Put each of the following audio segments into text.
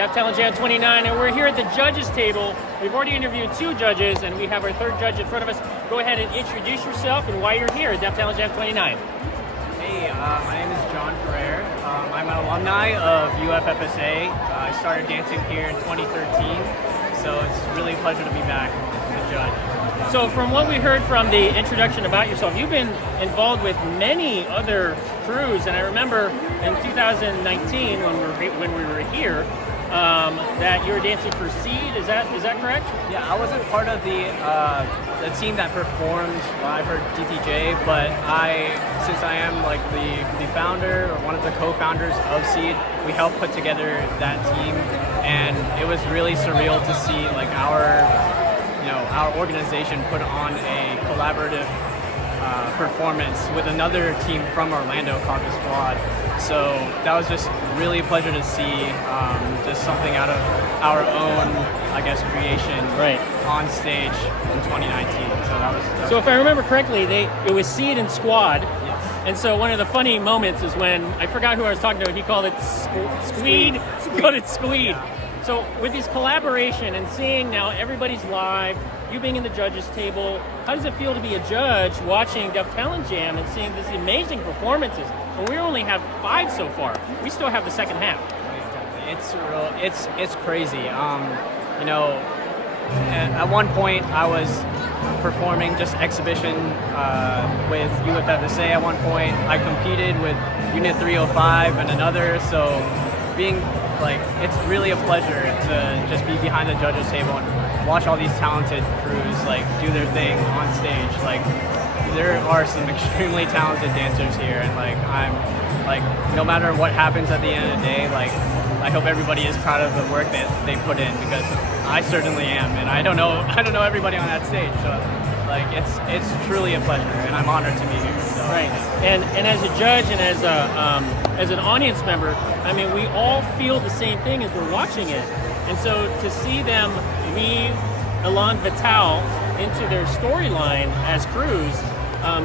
Deaf Talent Jam 29, and we're here at the judges table. We've already interviewed 2 judges, and we have our 3rd judge in front of us. Go ahead and introduce yourself and why you're here at Deaf Talent Jam 29. Hey, my name is Ferrer. I'm an alumni of UFFSA. I started dancing here in 2013, so it's really a pleasure to be back as a judge. So from what we heard from the introduction about yourself, you've been involved with many other crews, and I remember in 2019 when we were here, that you were dancing for Seed. Is that correct? Yeah, I wasn't part of the team that performed live for DTJ, but since I am like the founder or one of the co-founders of Seed, we helped put together that team, and it was really surreal to see like our organization put on a collaborative performance with another team from Orlando called the Squad. So that was just really a pleasure to see, just something out of our own, I guess, creation on stage in 2019. So that was so if I remember correctly, it was Seed and Squad. Yes. And so one of the funny moments is when, I forgot who I was talking to, and he called it Squeed. He called it Squeed. Yeah. So with this collaboration and seeing now everybody's live, you being in the judges table, how does it feel to be a judge watching Deaf Talent Jam and seeing these amazing performances? And we only have 5 so far. We still have the second half. It's crazy. At one point I was performing just exhibition with UFFSA. At one point I competed with Unit 305 and another. So it's really a pleasure to just be behind the judges table and watch all these talented crews do their thing on stage. There are some extremely talented dancers here, and I'm no matter what happens at the end of the day, I hope everybody is proud of the work that they put in, because I certainly am, and I don't know everybody on that stage. So it's truly a pleasure, and I'm honored to be here. So. Right, and as a judge and as an audience member, I mean, we all feel the same thing as we're watching it, and so to see them weave Elan Vital into their storyline as crews, how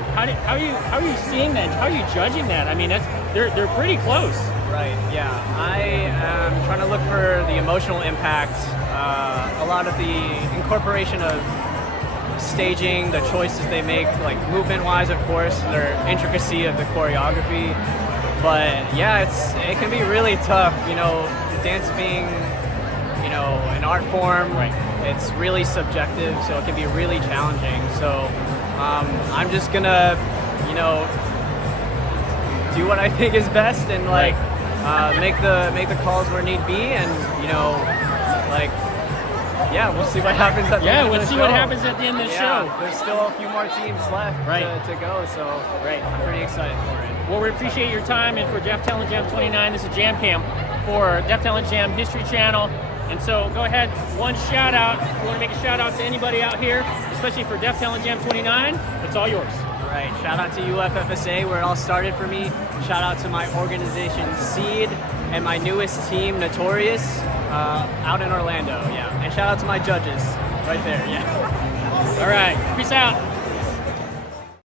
are you seeing that? How are you judging that? I mean, they're pretty close. Right. Yeah, I am trying to look for the emotional impact, a lot of the incorporation of staging, the choices they make, movement-wise, of course, their intricacy of the choreography. But yeah, it can be really tough. Dance being, an art form. Right. It's really subjective, so it can be really challenging. So I'm just gonna, do what I think is best, and make the calls where need be, and we'll see what happens at the end of the show. Let's see what happens at the end of the show. There's still a few more teams left to go, so I'm pretty excited for it. Well, we appreciate your time, and for Deaf Talent Jam 29, this is Jam Cam for Deaf Talent Jam History Channel. And so go ahead, one shout out. If you want to make a shout out to anybody out here, especially for Deaf Talent Jam 29, it's all yours. Right, shout out to UFFSA, where it all started for me. Shout out to my organization, Seed, and my newest team, Notorious, out in Orlando, And shout out to my judges, right there, All right, peace out.